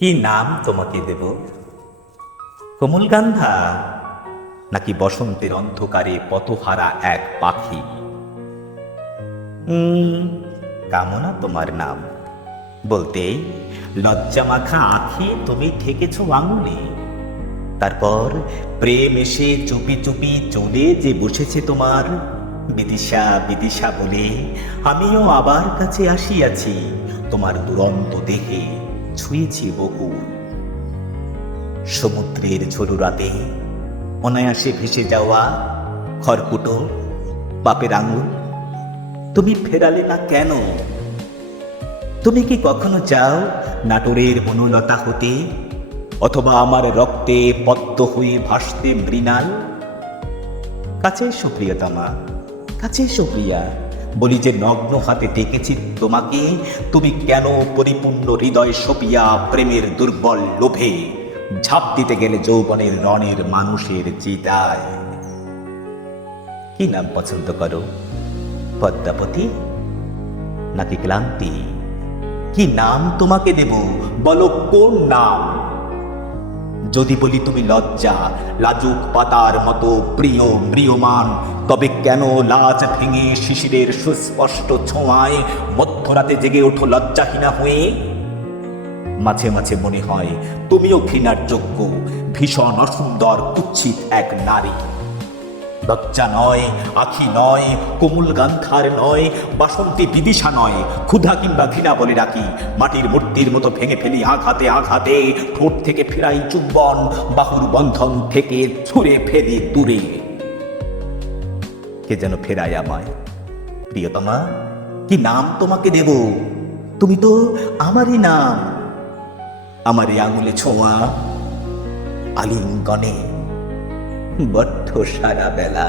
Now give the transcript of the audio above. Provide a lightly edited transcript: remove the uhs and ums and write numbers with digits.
কি নাম তোমাকে দেব? কোমলগান্ধা নাকি বসন্তের অন্ধকারে পথহারা এক পাখি? কামনা তোমার নাম বলতেই লজ্জা মাখা আঁখি তুমি ঠেকেছ আঙুলে। তারপর প্রেম এসে চুপি চুপি চলে যে বসেছে তোমার বিদিশা বিদিশা বলে, আমিও আবার কাছে আসিয়াছি। তোমার দুরন্ত দেহে ছুঁয়েছি বহু। সমুদ্রের ঝোড়ো রাতে অনায়াসে ভেসে যাওয়া খড়কুটো বাপের আঙুল তুমি ফেরালে না কেন? তুমি কি কখনো চাও নাটোরের বনলতা হতে, অথবা আমার রক্তে পদ্ম হয়ে ভাসতে মৃণাল? কাছে এসো প্রিয়তমা, কাছে এসো প্রিয়া, বলি যে নগ্ন হাতে ডেকেছি তোমাকে। তুমি কেন পরিপূর্ণ হৃদয় সপিয়া প্রেমের দুর্বল লোভে ঝাঁপ দিতে গেলে যৌবনের রণের মানুষের চিতায়? কি নাম পছন্দ করো, পদ্মাবতী নাকি ক্লান্তি? কি নাম তোমাকে দেব, বলো কোন নাম? যদি বলি তুমি লজ্জা, লাজুক পাতার মতো প্রিয় ম্রিয়মান, তবে কেন লাজ ভেঙে শিশিরের সুস্পষ্ট ছোঁয়ায় মধ্যরাতে জেগে ওঠো লজ্জাহীনা হয়ে? মাঝে মাঝে মনে হয় তুমিও ঘৃণার যোগ্য, ভীষণ অসুন্দর কুৎসিত এক নারী। লজ্জা নয়, আখি নয়, কোমলগান্ধার নয়, বাসন্তী বিদিশা নয়, ক্ষুধা কিংবা ঘৃণা বলে রাখি। মাটির মূর্তির মতো ভেঙে ফেলি আঘাতে আঘাতে, ঠোঁট থেকে ফেরাই চুম্বন, বাহুর বন্ধন থেকে ছুঁড়ে ফেলি দূরে। কে যেন ফেরায় আমায়। প্রিয়তমা, কি নাম তোমাকে দেব? তুমি তো আমারই নাম, আমারই আঙুলে ছোঁয়া, আলিঙ্গনে বদ্ধ সারা বেলা।